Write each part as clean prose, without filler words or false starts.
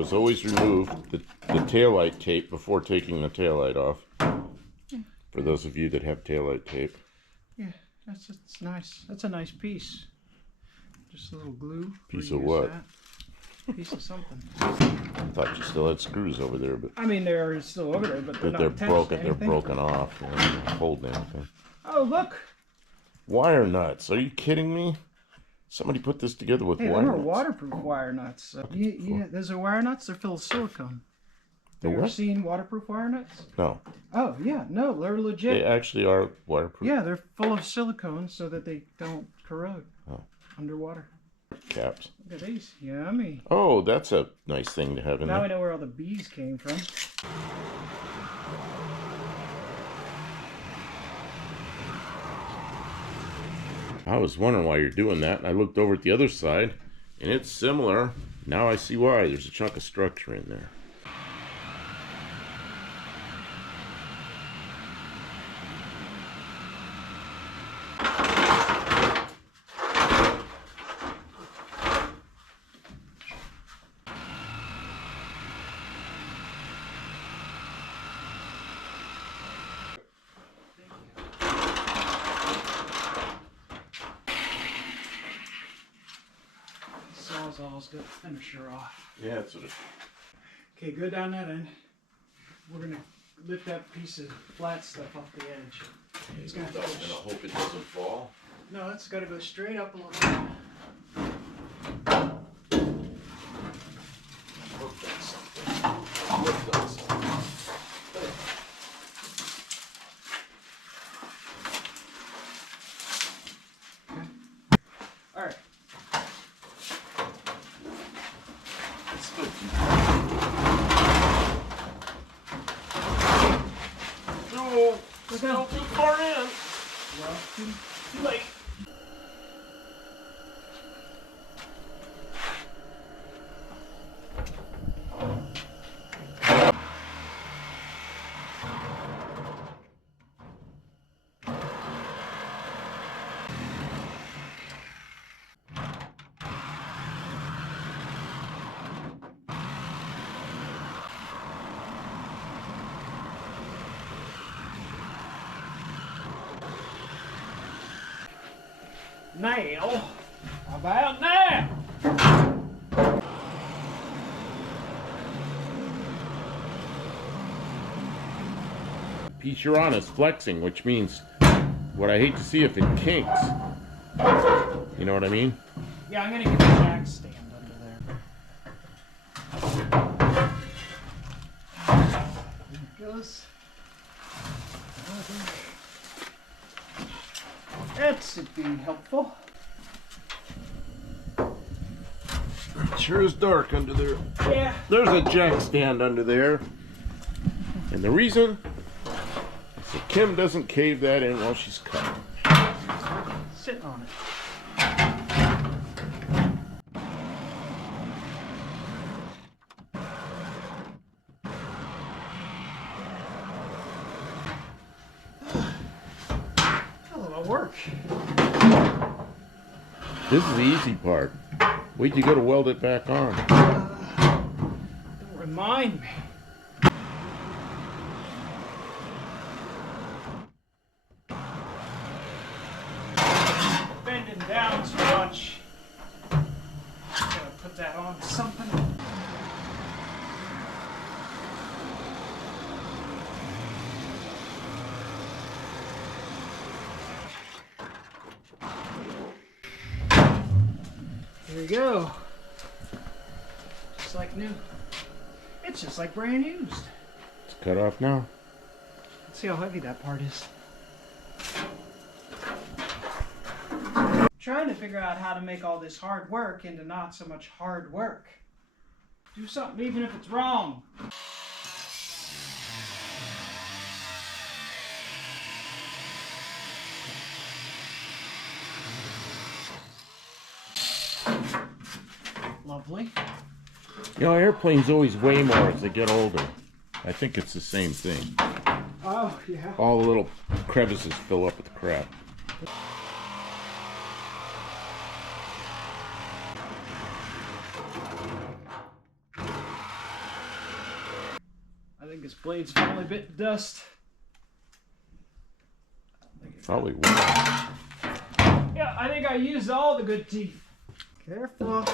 As always, remove the taillight tape before taking the taillight off. For those of you that have taillight tape. Yeah, that's nice. That's a nice piece. Just a little glue. Piece of what? That. Piece of something. I thought you still had screws over there, but I mean, they're still over there, but they're broken. They're broken off. They're not holding anything. Oh, look! Wire nuts. Are you kidding me? Somebody put this together with wire nuts. They were waterproof wire nuts. Those are wire nuts. They're full of silicone. Have you ever seen waterproof wire nuts? No. Oh, yeah. No, they're legit. They actually are waterproof. Yeah, they're full of silicone so that they don't corrode underwater. Caps. Look at these. Yummy. Oh, that's a nice thing to have in there. Now we know where all the bees came from. I was wondering why you're doing that, and I looked over at the other side, and it's similar. Now I see why. There's a chunk of structure in there. Sawzall's got to finish her off. Yeah, that's what it is. Okay, go down that end. We're going to lift that piece of flat stuff off the edge. It's gonna I hope it doesn't fall. No, it's got to go straight up a little bit. Worked on something. Worked on something. All right. No, still too far in. Well, too late. Now, how about now? Piece you're on is flexing, which means what I hate to see if it kinks. You know what I mean? Yeah, I'm gonna get the jack stand under there. There it goes. That's it being helpful. It sure is dark under there. Yeah. There's a jack stand under there. And the reason is that Kim doesn't cave that in while she's cutting. Sitting on it. A little work. This is the easy part. Wait till you go to weld it back on. Don't remind me. Bending down too much. Gotta put that on something. There you go. Just like new. It's just like brand used. It's cut off now. Let's see how heavy that part is. Trying to figure out how to make all this hard work into not so much hard work. Do something even if it's wrong. Lovely. You know, airplanes always weigh more as they get older. I think it's the same thing. Oh, yeah. All the little crevices fill up with crap. think this blade's finally bit dust. Probably will. Yeah, I think I used all the good teeth. Careful.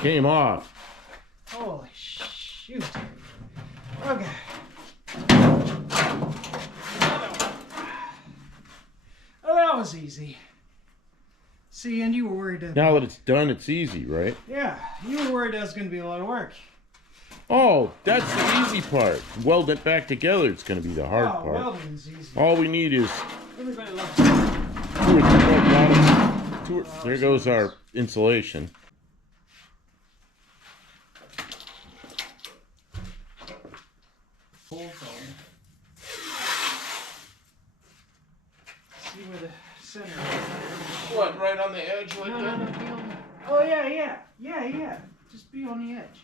Came off. Holy shoot. Okay. Oh, that was easy. See, and you were worried that... Now that it's done, it's easy, right? Yeah, you were worried that was going to be a lot of work. Oh, that's the easy part. Weld it back together, it's going to be the hard part. Welding's easy. All we need is Everybody loves it. 2 or 3 more bottoms. There goes our insulation. See where the center is. What, right on the edge like No, that? be on the... Oh, yeah. Just be on the edge.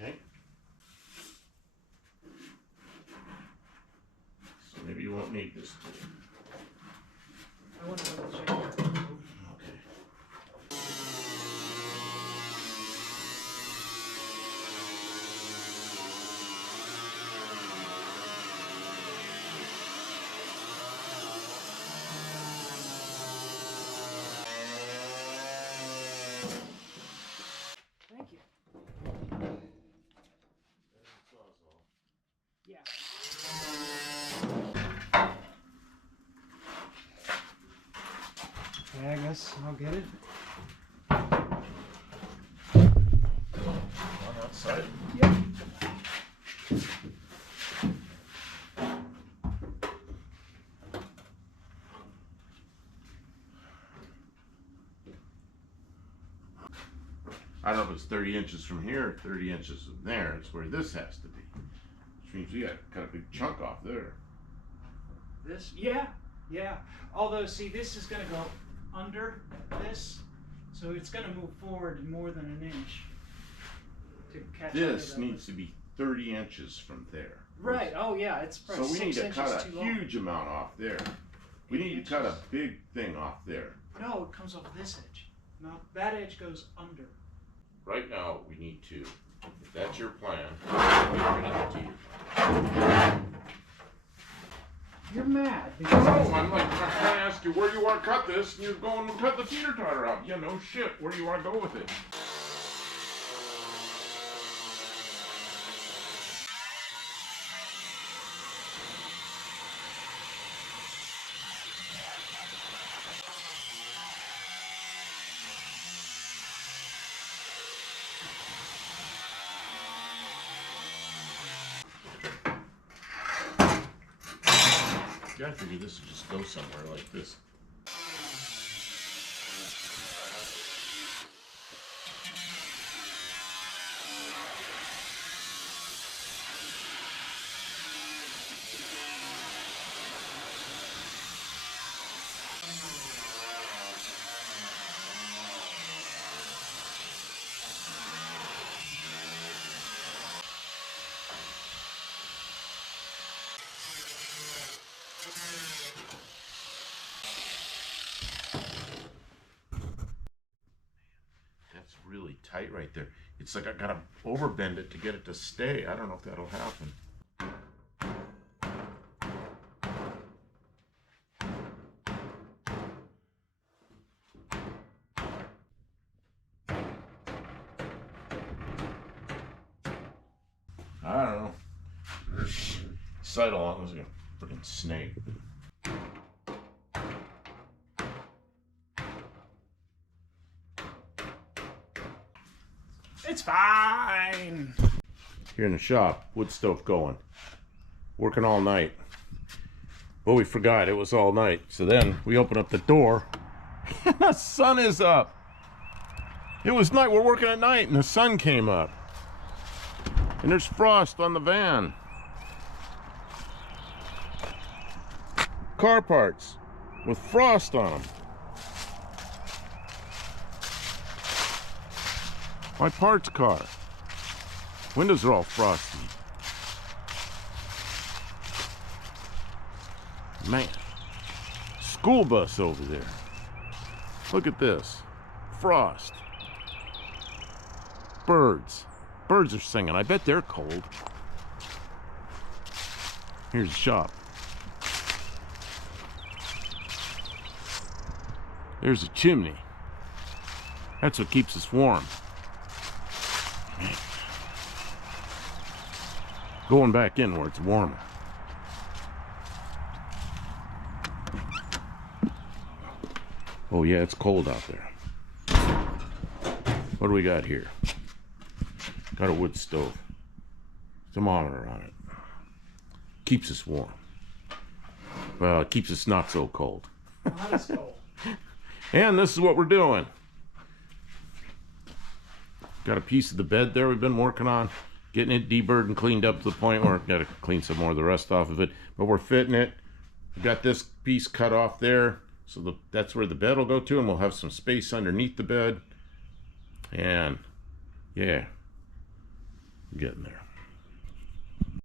Okay. So maybe you won't need this tool. I want to double check that. Okay. Thank you. Yeah. Okay, I guess I'll get it. On outside. Yep. I don't know if it's 30 inches from here or 30 inches from there. It's where this has to be. Which means we got to cut a big chunk off there. This? Yeah. Although, see, this is going to go under this, so it's going to move forward more than an inch to catch This up to needs to be 30 inches from there. Right. Oh, yeah. It's probably So we need 6 to inches cut a too long. huge amount off there. We need to cut a big thing off there. No, it comes off this edge. No, that edge goes under. Right now, we need to, if that's your plan, we're gonna have to. You're mad because No, I'm trying to ask you where you want to cut this, and you're going to cut the teeter totter out. Yeah, no shit. Where do you want to go with it? I figured this would just go somewhere like this. That's really tight right there. It's like I gotta overbend it to get it to stay. I don't know if that'll happen. I don't know. Sight along was like a freaking snake. it's fine. Here in the shop, wood stove going. Working all night. Well, we forgot it was all night. So then we open up the door and the sun is up. It was night, we're working at night and the sun came up. And there's frost on the van. car parts with frost on them. My parts car. Windows are all frosty. Man. School bus over there. Look at this. Frost. Birds. Birds are singing. I bet they're cold. Here's the shop. There's a chimney. That's what keeps us warm. Man. Going back in where it's warmer. Oh yeah, it's cold out there. What do we got here? Got a wood stove. Thermometer on it. Keeps us warm. Well, it keeps us not so cold. Not as cold. And this is what we're doing. Got a piece of the bed there we've been working on. Getting it deburred and cleaned up to the point where I've got to clean some more of the rest off of it. But we're fitting it. We've got this piece cut off there. So that's where the bed will go to, and we'll have some space underneath the bed. And yeah, we're getting there.